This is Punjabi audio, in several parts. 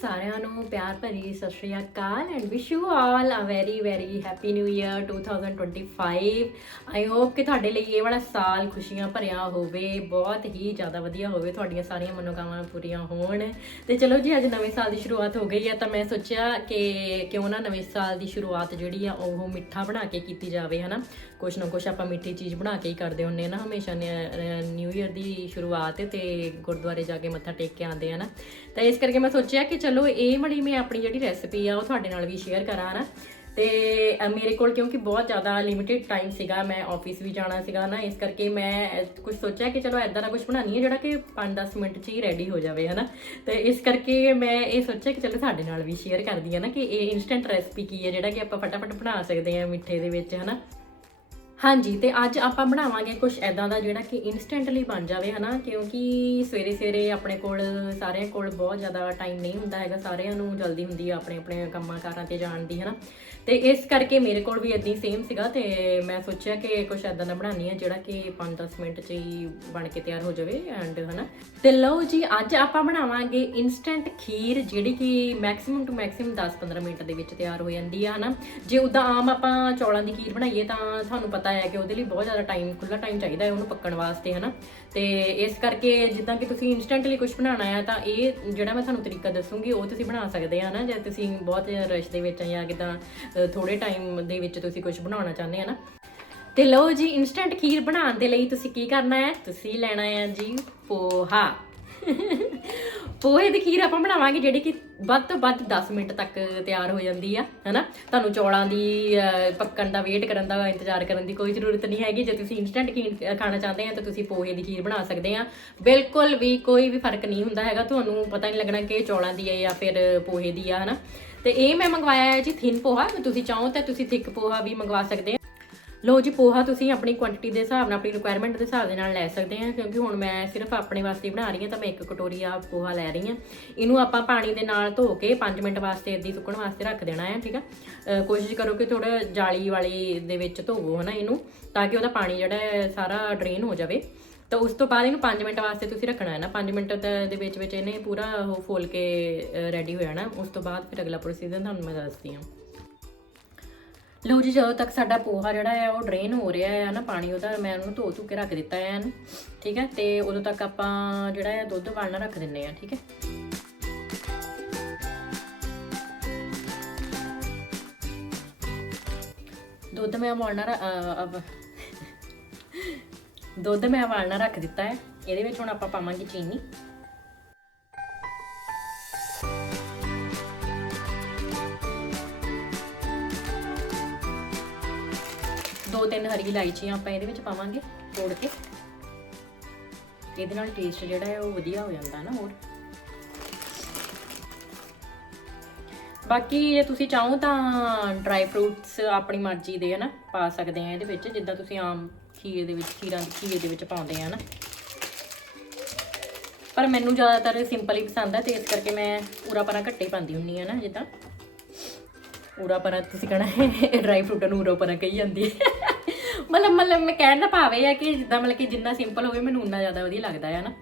ਸਾਰਿਆਂ ਨੂੰ ਪਿਆਰ ਭਰੀ ਸਤਿ ਸ਼੍ਰੀ ਅਕਾਲ and wish you all a very very happy new year 2025 I hope ਕਿ ਤੁਹਾਡੇ ਲਈ ਇਹ ਵਾਲਾ ਸਾਲ ਖੁਸ਼ੀਆਂ ਭਰਿਆ ਹੋਵੇ, ਬਹੁਤ ਹੀ ਜ਼ਿਆਦਾ ਵਧੀਆ ਹੋਵੇ, ਤੁਹਾਡੀਆਂ ਸਾਰੀਆਂ ਮਨੋਕਾਮਨਾਵਾਂ ਪੂਰੀਆਂ ਹੋਣ। ਤੇ ਚਲੋ ਜੀ, ਅੱਜ ਨਵੇਂ ਸਾਲ ਦੀ ਸ਼ੁਰੂਆਤ ਹੋ ਗਈ ਹੈ, ਤਾਂ ਮੈਂ ਸੋਚਿਆ ਕਿ ਕਿਉਂ ਨਾ ਨਵੇਂ ਸਾਲ ਦੀ ਸ਼ੁਰੂਆਤ ਜਿਹੜੀ ਆ, ਉਹ ਮਿੱਠਾ ਬਣਾ ਕੇ ਕੀਤੀ ਜਾਵੇ, ਹਨਾ? ਕੁਛ ਨਾ ਕੁਛ ਆਪਾਂ ਮਿੱਠੀ ਚੀਜ਼ ਬਣਾ ਕੇ ਹੀ ਕਰਦੇ ਹੁੰਨੇ ਆ ਨਾ ਹਮੇਸ਼ਾ ਨਿਊ ਈਅਰ ਦੀ ਸ਼ੁਰੂਆਤ ਤੇ ਗੁਰਦੁਆਰੇ ਜਾ ਕੇ ਮੱਥਾ ਟੇਕ ਕੇ ਆਉਂਦੇ ਆ ਨਾ। ਤਾਂ ਇਸ ਕਰਕੇ ਮੈਂ ਸੋਚਿਆ ਕਿ ਚਲੋ ਇਹ ਵਾਲੀ ਮੈਂ ਆਪਣੀ ਜਿਹੜੀ ਰੈਸਪੀ ਆ ਉਹ ਤੁਹਾਡੇ ਨਾਲ ਵੀ ਸ਼ੇਅਰ ਕਰਾਂ ਨਾ। ਤੇ ਮੇਰੇ ਕੋਲ ਕਿਉਂਕਿ ਬਹੁਤ ਜ਼ਿਆਦਾ ਲਿਮਿਟਿਡ ਟਾਈਮ ਸੀਗਾ, ਮੈਂ ਆਫਿਸ ਵੀ ਜਾਣਾ ਸੀਗਾ ਨਾ, ਇਸ ਕਰਕੇ ਮੈਂ ਕੁਝ ਸੋਚਿਆ ਕਿ ਚਲੋ ਐਦਾਂ ਦਾ ਕੁਝ ਬਣਾਉਣੀ ਹੈ ਜਿਹੜਾ ਕਿ 5-10 ਮਿੰਟ 'ਚ ਹੀ ਰੈਡੀ ਹੋ ਜਾਵੇ, ਹਨਾ। ਤੇ ਇਸ ਕਰਕੇ ਮੈਂ ਇਹ ਸੋਚਿਆ ਕਿ ਚਲੋ ਤੁਹਾਡੇ ਨਾਲ ਵੀ ਸ਼ੇਅਰ ਕਰਦੀ ਹਾਂ ਨਾ ਕਿ ਇਹ ਇਨਸਟੈਂਟ ਰੈਸਪੀ ਕੀ ਹੈ ਜਿਹੜਾ ਕਿ ਆਪਾਂ ਫਟਾਫਟ ਬਣਾ ਸਕਦੇ ਹਾਂ ਮਿੱਠੇ ਦੇ ਵਿੱਚ, ਹਨਾ। ਹਾਂਜੀ, ਤੇ ਅੱਜ ਆਪਾਂ ਬਣਾਵਾਂਗੇ ਕੁਝ ਐਦਾਂ ਦਾ ਜਿਹੜਾ ਕਿ ਇਨਸਟੈਂਟਲੀ ਬਣ ਜਾਵੇ, ਹਨਾ? ਕਿਉਂਕਿ ਸਵੇਰੇ ਸਵੇਰੇ ਆਪਣੇ ਕੋਲ, ਸਾਰਿਆਂ ਕੋਲ ਬਹੁਤ ਜ਼ਿਆਦਾ ਟਾਈਮ ਨਹੀਂ ਹੁੰਦਾ ਹੈਗਾ। ਸਾਰਿਆਂ ਨੂੰ ਜਲਦੀ ਹੁੰਦੀ ਆ ਆਪਣੇ ਆਪਣੇ ਕੰਮਾਂ ਕਾਰਾਂ ਤੇ ਜਾਣ ਦੀ, ਹਨਾ? ਤੇ ਇਸ ਕਰਕੇ ਮੇਰੇ ਕੋਲ ਵੀ ਇਦਾਂ ਹੀ ਸੇਮ ਸੀਗਾ ਤੇ ਮੈਂ ਸੋਚਿਆ ਕਿ ਕੁਝ ਐਦਾਂ ਦਾ ਬਣਾਉਣੀ ਹੈ, ਜਿਹੜਾ ਕਿ 5-10 ਮਿੰਟ 'ਚ ਹੀ ਬਣ ਕੇ ਤਿਆਰ ਹੋ ਜਾਵੇ ਐਂਡ ਹਨਾ? ਤੇ ਲਓ ਜੀ, ਅੱਜ ਆਪਾਂ ਬਣਾਵਾਂਗੇ ਇਨਸਟੈਂਟ ਖੀਰ, ਜਿਹੜੀ ਕਿ ਮੈਕਸਿਮਮ ਟੂ ਮੈਕਸਿਮਮ 10-15 ਮਿੰਟ ਦੇ ਵਿੱਚ ਤਿਆਰ ਹੋ ਜਾਂਦੀ ਆ, ਹਨਾ? ਜੇ ਉਦਾਂ ਆਮ ਆਪਾਂ ਚੌਲਾਂ ਦੀ ਖੀਰ ਬਣਾਈਏ ਤਾਂ ਤੁਹਾਨੂੰ ਪਤਾ ਹੈ ਕਿ ਉਹਦੇ ਲਈ ਬਹੁਤ ਜ਼ਿਆਦਾ ਟਾਈਮ ਖੁੱਲਾ ਟਾਈਮ ਚਾਹੀਦਾ ਹੈ ਉਹਨੂੰ ਪੱਕਣ ਵਾਸਤੇ, ਹਨਾ? ਤੇ ਇਸ ਕਰਕੇ ਜਿੱਦਾਂ ਕਿ ਤੁਸੀਂ ਇਨਸਟੈਂਟਲੀ ਕੁਝ ਬਣਾਉਣਾ ਹੈ ਤਾਂ ਇਹ ਜਿਹੜਾ ਮੈਂ ਤੁਹਾਨੂੰ ਤਰੀਕਾ ਦੱਸੂਗੀ, ਉਹ ਤੁਸੀਂ ਬਣਾ ਸਕਦੇ ਆ ਨਾ ਜੇ ਤੁਸੀਂ ਬਹੁਤ ਰਸ਼ ਦੇ ਵਿੱਚ ਜਾਂ ਕਿਦਾਂ ਥੋੜੇ ਟਾਈਮ ਦੇ ਵਿੱਚ ਤੁਸੀਂ ਕੁਝ ਬਣਾਉਣਾ ਚਾਹੁੰਦੇ ਆ ਨਾ ਤੇ ਲਓ ਜੀ ਇਨਸਟੈਂਟ ਖੀਰ ਬਣਾਉਣ ਦੇ ਲਈ ਤੁਸੀਂ ਕੀ ਕਰਨਾ ਹੈ? ਤੁਸੀਂ ਲੈਣਾ ਹੈ ਜੀ ਪੋਹਾ। ਪੋਹੇ ਦੀ ਖੀਰ ਆਪਾਂ ਬਣਾਵਾਂਗੇ, ਜਿਹੜੀ ਕਿ ਵੱਧ ਤੋਂ ਵੱਧ 10 ਮਿੰਟ ਤੱਕ ਤਿਆਰ ਹੋ ਜਾਂਦੀ ਆ, ਹਨਾ? ਤੁਹਾਨੂੰ ਚੌਲਾਂ ਦੀ ਪੱਕਣ ਦਾ, ਵੇਟ ਕਰਨ ਦਾ ਇੰਤਜ਼ਾਰ ਕਰਨ ਦੀ ਕੋਈ ਜ਼ਰੂਰਤ ਨਹੀਂ ਹੈਗੀ। ਜੇ ਤੁਸੀਂ ਇਨਸਟੈਂਟ ਖੀਰ ਖਾਣਾ ਚਾਹੁੰਦੇ ਆ, ਤਾਂ ਤੁਸੀਂ ਪੋਹੇ ਦੀ ਖੀਰ ਬਣਾ ਸਕਦੇ ਆ। ਬਿਲਕੁਲ ਵੀ ਕੋਈ ਵੀ ਫ਼ਰਕ ਨਹੀਂ ਹੁੰਦਾ ਹੈਗਾ। ਤੁਹਾਨੂੰ ਪਤਾ ਨਹੀਂ ਲੱਗਣਾ ਕਿ ਚੌਲਾਂ ਦੀ ਹੈ ਜਾਂ ਫਿਰ ਪੋਹੇ ਦੀ ਆ, ਹਨਾ? ਤੇ ਇਹ ਮੈਂ ਮੰਗਵਾਇਆ ਹੈ ਜੀ, ਥਿਨ ਪੋਹਾ। ਤੁਸੀਂ ਚਾਹੋ ਤਾਂ ਤੁਸੀਂ ਥਿਕ ਪੋਹਾ ਵੀ ਮੰਗਵਾ ਸਕਦੇ ਆ। ਲੋ ਜੀ, ਪੋਹਾ ਤੁਸੀਂ ਆਪਣੀ ਕੁਆਂਟੀਟੀ ਦੇ ਹਿਸਾਬ ਨਾਲ, ਆਪਣੀ ਰਿਕੁਆਇਰਮੈਂਟ ਦੇ ਹਿਸਾਬ ਦੇ ਨਾਲ ਲੈ ਸਕਦੇ ਆ, ਕਿਉਂਕਿ ਹੁਣ ਮੈਂ ਸਿਰਫ ਆਪਣੇ ਵਾਸਤੇ ਬਣਾ ਰਹੀ ਹਾਂ, ਤਾਂ ਮੈਂ ਇੱਕ ਕਟੋਰੀ ਆ ਪੋਹਾ ਲੈ ਰਹੀ ਹਾਂ। ਇਹਨੂੰ ਆਪਾਂ ਪਾਣੀ ਦੇ ਨਾਲ ਧੋ ਕੇ 5 ਮਿੰਟ ਵਾਸਤੇ ਇੱਦੀ ਸੁੱਕਣ ਵਾਸਤੇ ਰੱਖ ਦੇਣਾ ਹੈ ਠੀਕ ਆ? ਕੋਸ਼ਿਸ਼ ਕਰੋ ਕਿ ਥੋੜਾ ਜਾਲੀ ਵਾਲੀ ਦੇ ਵਿੱਚ ਧੋਵੋ, ਹਨਾ, ਇਹਨੂੰ, ਤਾਂ ਕਿ ਉਹਦਾ ਪਾਣੀ ਜਿਹੜਾ ਸਾਰਾ ਡਰੇਨ ਹੋ ਜਾਵੇ। ਤਾਂ ਉਸ ਤੋਂ ਬਾਅਦ ਇਹਨੂੰ 5 ਮਿੰਟ ਵਾਸਤੇ ਤੁਸੀਂ ਰੱਖਣਾ ਹੈ ਨਾ 5 ਮਿੰਟ ਦੇ ਵਿੱਚ ਵਿੱਚ ਇਹਨੇ ਪੂਰਾ ਉਹ ਫੋਲ ਕੇ ਰੈਡੀ ਹੋ ਜਾਣਾ ਉਸ ਤੋਂ ਬਾਅਦ ਫਿਰ ਅਗਲਾ ਪ੍ਰੋਸੀਜਰ ਤੁਹਾਨੂੰ ਮੈਂ ਦੱਸਦੀ ਹਾਂ। ਲਓ ਜੀ, ਜਦੋਂ ਤੱਕ ਸਾਡਾ ਪੋਹਾ ਜਿਹੜਾ ਹੈ, ਉਹ ਡਰੇਨ ਹੋ ਰਿਹਾ ਹੈ ਨਾ ਪਾਣੀ, ਉਹਦਾ ਮੈਂ ਉਹਨੂੰ ਧੋ ਧੂ ਕੇ ਰੱਖ ਦਿੱਤਾ ਹੈ ਠੀਕ ਹੈ? ਤੇ ਉਦੋਂ ਤੱਕ ਆਪਾਂ ਜਿਹੜਾ ਹੈ, ਦੁੱਧ ਉਬਾਲਣਾ ਰੱਖ ਦਿੰਨੇ ਆ ਠੀਕ ਹੈ? ਦੁੱਧ ਮੈਂ ਉਬਾਲਣਾ ਦੁੱਧ ਮੈਂ ਉਬਾਲਣਾ ਰੱਖ ਦਿੱਤਾ ਹੈ। ਇਹਦੇ ਵਿੱਚ ਹੁਣ ਆਪਾਂ ਪਾਵਾਂਗੇ ਚੀਨੀ। ਤਿੰਨ ਹਰੀ ਇਲਾਇਚੀਆਂ ਆਪਾਂ ਇਹਦੇ ਵਿੱਚ ਪਾਵਾਂਗੇ ਤੋੜ ਕੇ। ਇਹਦੇ ਨਾਲ ਟੇਸਟ ਜਿਹੜਾ ਹੈ ਉਹ ਵਧੀਆ ਹੋ ਜਾਂਦਾ ਨਾ ਹੋਰ। ਬਾਕੀ ਜੇ ਤੁਸੀਂ ਚਾਹੋ ਤਾਂ ਡਰਾਈ ਫਰੂਟਸ ਆਪਣੀ ਮਰਜ਼ੀ ਦੇ ਹਨਾ ਪਾ ਸਕਦੇ ਆ ਇਹਦੇ ਵਿੱਚ, ਜਿੱਦਾਂ ਤੁਸੀਂ ਆਮ ਖੀਰ ਦੇ ਵਿੱਚ, ਖੀਰਾਂ ਦੀ ਖੀਰ ਦੇ ਵਿੱਚ ਪਾਉਂਦੇ ਆ ਨਾ। ਪਰ ਮੈਨੂੰ ਜ਼ਿਆਦਾਤਰ ਸਿੰਪਲ ਹੀ ਪਸੰਦ ਹੈ ਤੇ ਇਸ ਕਰਕੇ ਮੈਂ ਪੂਰਾ ਪਰਾ ਘੱਟੇ ਪਾਉਂਦੀ ਹੁੰਨੀ ਆ ਨਾ ਜਿੱਦਾਂ। ਪੂਰਾ ਪਰਾ ਤੁਸੀਂ ਕਹਣਾ ਡਰਾਈ ਫਰੂਟਾਂ ਨੂੰ ਉਰਾ ਪਰਾ ਕਹੀ ਜਾਂਦੀ ਹੈ ਮਤਲਬ ਮਤਲਬ ਮੈਂ ਕਹਿਣ ਦਾ ਭਾਵ ਇਹ ਹੈ ਕਿ ਜਿੱਦਾਂ ਮਤਲਬ ਕਿ ਜਿੰਨਾ ਸਿੰਪਲ ਹੋਵੇ ਮੈਨੂੰ ਉਨਾ ਜ਼ਿਆਦਾ ਵਧੀਆ ਲੱਗਦਾ ਹੈ ਨਾ।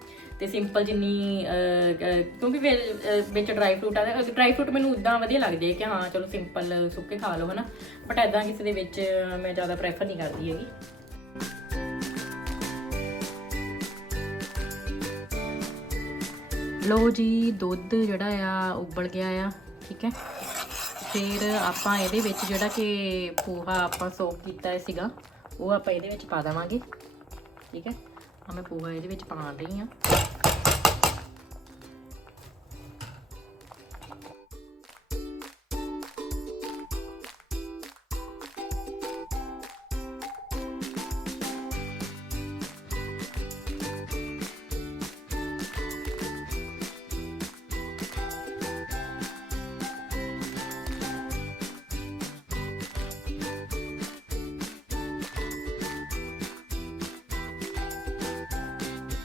ਤੇ ਸਿੰਪਲ ਜਿੰਨੀ ਅਹ, ਅਹ, ਕਿਉਂਕਿ ਫਿਰ ਅਹ, ਵਿੱਚ ਡਰਾਈ ਫਰੂਟ ਆ ਡਰਾਈ ਫਰੂਟ ਮੈਨੂੰ ਉਦਾਂ ਵਧੀਆ ਲੱਗਦੇ ਆ ਕਿ ਹਾਂ ਚਲੋ ਸਿੰਪਲ ਸੁੱਕੇ ਖਾ ਲਓ ਹਨਾ। ਬਟ ਐਦਾਂ ਕਿਸੇ ਦੇ ਵਿੱਚ ਮੈਂ ਜ਼ਿਆਦਾ ਪ੍ਰੈਫਰ ਨਹੀਂ ਕਰਦੀ ਹੈਗੀ। ਲਓ ਜੀ ਦੁੱਧ ਜਿਹੜਾ ਆ ਉਬਲ ਗਿਆ ਆ ਠੀਕ ਹੈ। ਫਿਰ ਆਪਾਂ ਇਹਦੇ ਵਿੱਚ ਜਿਹੜਾ ਕਿ ਪੋਹਾ ਆਪਾਂ ਸੋਕ ਕੀਤਾ ਸੀਗਾ ਉਹ ਆਪਾਂ ਇਹਦੇ ਵਿੱਚ ਪਾ ਦੇਵਾਂਗੇ, ਠੀਕ ਹੈ? ਆ ਮੈਂ ਪੋਹਾ ਇਹਦੇ ਵਿੱਚ ਪਾ ਰਹੀ ਹਾਂ।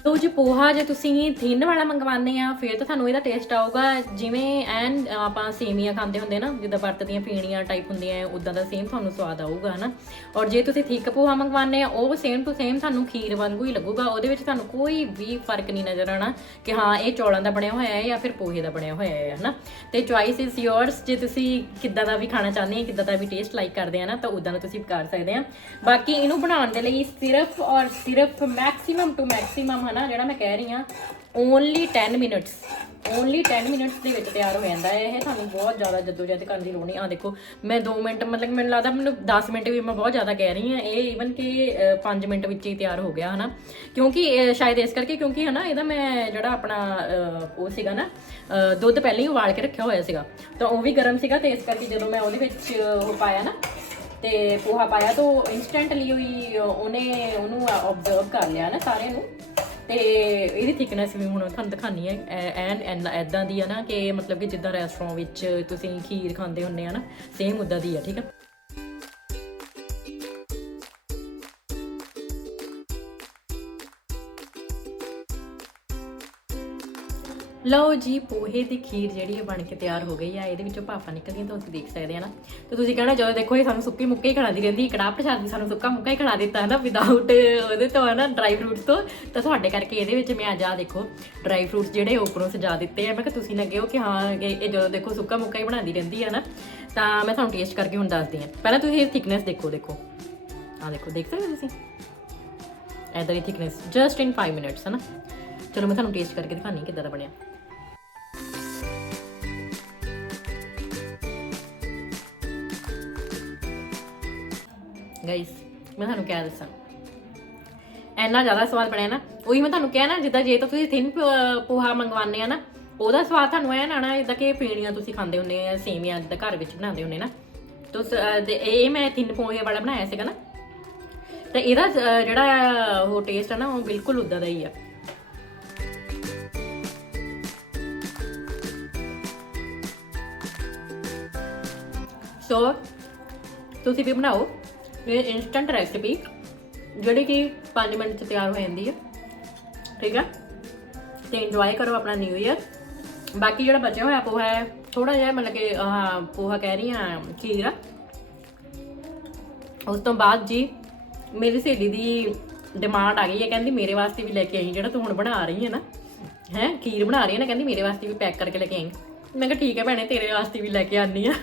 ਤੋ ਜੇ ਪੋਹਾ ਜੇ ਤੁਸੀਂ ਥਿਨ ਵਾਲਾ ਮੰਗਵਾਉਂਦੇ ਆ, ਫਿਰ ਤਾਂ ਤੁਹਾਨੂੰ ਇਹਦਾ ਟੇਸਟ ਆਊਗਾ ਜਿਵੇਂ ਐਨ ਆਪਾਂ ਸੇਮੀਆਂ ਖਾਂਦੇ ਹੁੰਦੇ ਨਾ, ਜਿੱਦਾਂ ਵਰਤ ਦੀਆਂ ਫੀਣੀਆਂ ਟਾਈਪ ਹੁੰਦੀਆਂ ਉਦਾਂ ਦਾ ਸੇਮ ਤੁਹਾਨੂੰ ਸਵਾਦ ਆਊਗਾ, ਹਨਾ? ਔਰ ਜੇ ਤੁਸੀਂ ਥਿੱਕ ਪੋਹਾ ਮੰਗਵਾਉਂਦੇ ਆ, ਉਹ ਸੇਮ ਟੂ ਸੇਮ ਤੁਹਾਨੂੰ ਖੀਰ ਵਾਂਗੂ ਹੀ ਲੱਗੂਗਾ, ਉਹਦੇ ਵਿੱਚ ਤੁਹਾਨੂੰ ਕੋਈ ਵੀ ਫ਼ਰਕ ਨਹੀਂ ਨਜ਼ਰ ਆਣਾ ਕਿ ਹਾਂ, ਇਹ ਚੌਲਾਂ ਦਾ ਬਣਿਆ ਹੋਇਆ ਹੈ ਜਾਂ ਫਿਰ ਪੋਹੇ ਦਾ ਬਣਿਆ ਹੋਇਆ ਹੈ ਹਨਾ? ਤੇ ਚੁਆਇਸ ਇਜ਼ ਯੋਰਸ ਜੇ ਤੁਸੀਂ ਕਿੱਦਾਂ ਦਾ ਵੀ ਖਾਣਾ ਚਾਹੁੰਦੇ ਆ, ਕਿੱਦਾਂ ਦਾ ਵੀ ਟੇਸਟ ਲਾਈਕ ਕਰਦੇ ਆ ਨਾ, ਤਾਂ ਉਦਾਂ ਦਾ ਤੁਸੀਂ ਕਰ ਸਕਦੇ ਆ। ਬਾਕੀ ਇਹਨੂੰ ਬਣਾਉਣ ਦੇ ਲਈ ਸਿਰਫ ਔਰ ਸਿਰਫ ਮੈਕਸਿਮਮ ਟੂ ਮੈਕਸਿਮਮ ਹਨਾ, ਜਿਹੜਾ ਮੈਂ ਕਹਿ ਰਹੀ ਆ ਓਨਲੀ 10 ਮਿੰਟਸ ਓਨਲੀ 10 ਮਿੰਟਸ ਦੇ ਵਿੱਚ ਤਿਆਰ ਹੋ ਜਾਂਦਾ ਹੈ। ਇਹ ਤੁਹਾਨੂੰ ਬਹੁਤ ਜ਼ਿਆਦਾ ਜਦੋਜਹਿਦ ਕਰਨ ਦੀ ਲੋੜ ਨਹੀਂ। ਆ ਦੇਖੋ, ਮੈਂ 2 ਮਿੰਟ, ਮਤਲਬ ਮੈਨੂੰ ਲੱਗਦਾ ਮੈਨੂੰ 10 ਮਿੰਟ ਵੀ ਮੈਂ ਬਹੁਤ ਜ਼ਿਆਦਾ ਕਹਿ ਰਹੀ ਹਾਂ। ਇਹ ਈਵਨ ਕਿ 5 ਮਿੰਟ ਵਿੱਚ ਹੀ ਤਿਆਰ ਹੋ ਗਿਆ, ਹਨਾ। ਕਿਉਂਕਿ ਸ਼ਾਇਦ ਇਸ ਕਰਕੇ, ਕਿਉਂਕਿ ਹਨਾ, ਇਹਦਾ ਮੈਂ ਜਿਹੜਾ ਆਪਣਾ ਉਹ ਸੀਗਾ ਨਾ ਦੁੱਧ ਪਹਿਲਾਂ ਹੀ ਉਬਾਲ ਕੇ ਰੱਖਿਆ ਹੋਇਆ ਸੀਗਾ। ਤਾਂ ਉਹ ਵੀ ਗਰਮ ਸੀਗਾ ਤੇ ਇਸ ਕਰਕੇ ਜਦੋਂ ਮੈਂ ਉਹਦੇ ਵਿੱਚ ਉਹ ਪਾਇਆ ਨਾ, ਤੇ ਪੋਹਾ ਪਾਇਆ, ਤਾਂ ਇਨਸਟੈਂਟਲੀ ਹੀ ਉਹਨੇ ਉਹਨੂੰ ਆਬਜ਼ਰਵ ਕਰ ਲਿਆ ਨਾ ਸਾਰਿਆਂ ਨੂੰ। ਤੇ ਇਹਦੀ ਥਿਕਨੈਸ ਵੀ ਹੁਣ ਤੁਹਾਨੂੰ ਦਿਖਾਣੀ ਹੈ। ਐ- ਐਨ ਐਨ ਐਦਾਂ ਦੀ ਆ ਨਾ ਕਿ ਮਤਲਬ ਕਿ ਜਿੱਦਾਂ ਰੈਸਟੋਰੈਂਟ ਵਿੱਚ ਤੁਸੀਂ ਖੀਰ ਖਾਂਦੇ ਹੁੰਦੇ ਆ ਨਾ ਸੇਮ ਉਦਾਂ ਦੀ ਆ, ਠੀਕ ਆ? ਲਓ ਜੀ, ਪੋਹੇ ਦੀ ਖੀਰ ਜਿਹੜੀ ਹੈ ਬਣ ਕੇ ਤਿਆਰ ਹੋ ਗਈ ਆ, ਇਹਦੇ ਵਿੱਚੋਂ ਭਾਫਾਂ ਨਿਕਲਦੀਆਂ ਤਾਂ ਤੁਸੀਂ ਦੇਖ ਸਕਦੇ ਆ ਨਾ। ਤੇ ਤੁਸੀਂ ਕਹਿਣਾ ਜਦੋਂ ਦੇਖੋ ਇਹ ਸਾਨੂੰ ਸੁੱਕੀ ਮੁੱਕੀ ਹੀ ਖਿਲਾਦੀ ਰਹਿੰਦੀ ਕੜਾਹ ਪ੍ਰਸ਼ਾਦ ਵੀ ਸਾਨੂੰ ਸੁੱਕਾ ਮੁੱਕਾ ਹੀ ਖਿਲਾ ਦਿੱਤਾ ਹੈ ਨਾ ਵਿਦਆਊਟ ਉਹਦੇ ਤੋਂ ਹੈ ਨਾ ਡਰਾਈ ਫਰੂਟਸ ਤੋਂ। ਤਾਂ ਤੁਹਾਡੇ ਕਰਕੇ ਇਹਦੇ ਵਿੱਚ ਮੈਂ ਅੱਜ ਆ ਦੇਖੋ ਡਰਾਈ ਫਰੂਟਸ ਜਿਹੜੇ ਉੱਪਰੋਂ ਸਜਾ ਦਿੱਤੇ ਆ। ਮੈਂ ਕਿ ਤੁਸੀਂ ਲੱਗੇ ਹੋ ਕਿ ਹਾਂ, ਇਹ ਜਦੋਂ ਦੇਖੋ ਸੁੱਕਾ ਮੁੱਕਾ ਹੀ ਬਣਾਉਂਦੀ ਰਹਿੰਦੀ ਆ ਨਾ, ਤਾਂ ਮੈਂ ਤੁਹਾਨੂੰ ਟੇਸਟ ਕਰਕੇ ਹੁਣ ਦੱਸਦੀ ਆ ਪਹਿਲਾਂ ਤੁਸੀਂ ਇਹ ਥਿਕਨੈਸ ਦੇਖੋ ਦੇਖੋ। ਆ ਦੇਖੋ, ਦੇਖ ਸਕਦੇ ਹੋ ਤੁਸੀਂ? ਐਦਾਂ ਦੀ ਥਿਕਨੈਸ ਜਸਟ ਇਨ 5 ਮਿੰਟਸ ਹੈ ਨਾ? ਚਲੋ ਮੈਂ ਤੁਹਾਨੂੰ ਟੇਸਟ ਕਰਕੇ ਦਿਖਾਣੀ ਕਿੱਦਾਂ ਦਾ ਬਣਿਆ। ਗਾਇਸ, ਮੈਂ ਤੁਹਾਨੂੰ ਕਹਿ ਦੱਸਾਂ? ਇੰਨਾ ਜ਼ਿਆਦਾ ਸਵਾਦ ਬਣਿਆ ਨਾ, ਉਹੀ ਮੈਂ ਤੁਹਾਨੂੰ ਕਿਹਾ ਨਾ, ਜਿੱਦਾਂ ਜੇ ਤਾਂ ਤੁਸੀਂ ਥਿਨ ਪੋਹਾ ਮੰਗਵਾਉਂਦੇ ਆ ਨਾ, ਉਹਦਾ ਸਵਾਦ ਤੁਹਾਨੂੰ ਐ ਨਾ ਨਾ ਜਿੱਦਾਂ ਕਿ ਪੀਣੀਆਂ ਤੁਸੀਂ ਖਾਂਦੇ ਹੁੰਦੇ ਆ, ਸੇਵੀਆਂ ਜਿੱਦਾਂ ਘਰ ਵਿੱਚ ਬਣਾਉਂਦੇ ਹੁੰਦੇ ਨਾ ਤੁਸ ਇਹ ਮੈਂ ਥਿਨ ਪੋਹੇ ਵਾਲਾ ਬਣਾਇਆ ਸੀਗਾ ਨਾ, ਤੇ ਇਹਦਾ ਜਿਹੜਾ ਉਹ ਟੇਸਟ ਆ ਨਾ, ਉਹ ਬਿਲਕੁਲ ਉਦਾਂ ਦਾ ਹੀ ਆ। ਸੋ ਤੁਸੀਂ ਵੀ ਬਣਾਓ। ਇਹ ਇਨਸਟੈਂਟ ਰੈਸਿਪੀ ਜਿਹੜੀ ਕਿ 5 ਮਿੰਟ ਚ ਤਿਆਰ ਹੋ ਜਾਂਦੀ ਹੈ। ਠੀਕ ਹੈ? ਤੇ ਇੰਜੋਏ ਕਰੋ ਆਪਣਾ ਨਿਊ ਇਅਰ ਬਾਕੀ ਜਿਹੜਾ ਬਚਿਆ ਹੋਇਆ ਪੋਹਾ ਹੈ ਥੋੜਾ ਜਿਹਾ ਮਤਲਬ ਕਿ ਆਹ ਪੋਹਾ ਕਹਿ ਰਹੀ ਹਾਂ, ਖੀਰ। ਆ ਉਸ ਤੋਂ ਬਾਅਦ ਜੀ ਮੇਰੀ ਸਹੇਲੀ ਦੀ ਡਿਮਾਂਡ ਆ ਗਈ ਹੈ, ਕਹਿੰਦੀ ਮੇਰੇ ਵਾਸਤੇ ਵੀ ਲੈ ਕੇ ਆਈ, ਜਿਹੜਾ ਤੂੰ ਹੁਣ ਬਣਾ ਰਹੀ ਹੈ ਨਾ, ਹੈ, ਖੀਰ ਬਣਾ ਰਹੀ ਹੈ ਨਾ, ਕਹਿੰਦੀ ਮੇਰੇ ਵਾਸਤੇ ਵੀ ਪੈਕ ਕਰਕੇ ਲੈ ਕੇ ਆਈ। ਮੈਂ ਕਿਹਾ, ਠੀਕ ਹੈ ਭੈਣੇ, ਤੇਰੇ ਵਾਸਤੇ ਵੀ ਲੈ ਕੇ ਆਨੀ ਆ।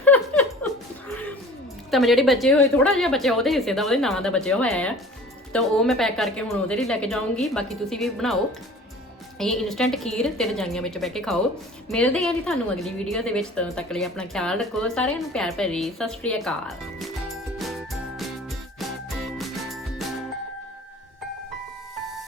ਤਾਂ ਮੈਂ ਜਿਹੜੀ ਬਚੇ ਹੋਏ ਥੋੜਾ ਜਿਹਾ ਬਚਿਆ ਉਹਦੇ ਹਿੱਸੇ ਦਾ, ਉਹਦੇ ਨਾਂ ਦਾ ਬਚਿਆ ਹੋਇਆ ਆ। ਤਾਂ ਉਹ ਮੈਂ ਪੈਕ ਕਰਕੇ ਹੁਣ ਉਹਦੇ ਲਈ ਲੈ ਕੇ ਜਾਊਂਗੀ। ਬਾਕੀ ਤੁਸੀਂ ਵੀ ਬਣਾਓ। ਇਹ ਇਨਸਟੈਂਟ ਖੀਰ ਤੇ ਰਜਾਈਆਂ ਵਿੱਚ ਬਹਿ ਕੇ ਖਾਓ। ਮਿਲਦੇ ਹਾਂ ਜੀ ਤੁਹਾਨੂੰ ਅਗਲੀ ਵੀਡੀਓ ਦੇ ਵਿੱਚ। ਤਦੋਂ ਤੱਕ ਲਈ ਆਪਣਾ ਖਿਆਲ ਰੱਖੋ। ਸਾਰਿਆਂ ਨੂੰ ਪਿਆਰ ਭਰੀ ਸਤਿ ਸ਼੍ਰੀ ਅਕਾਲ।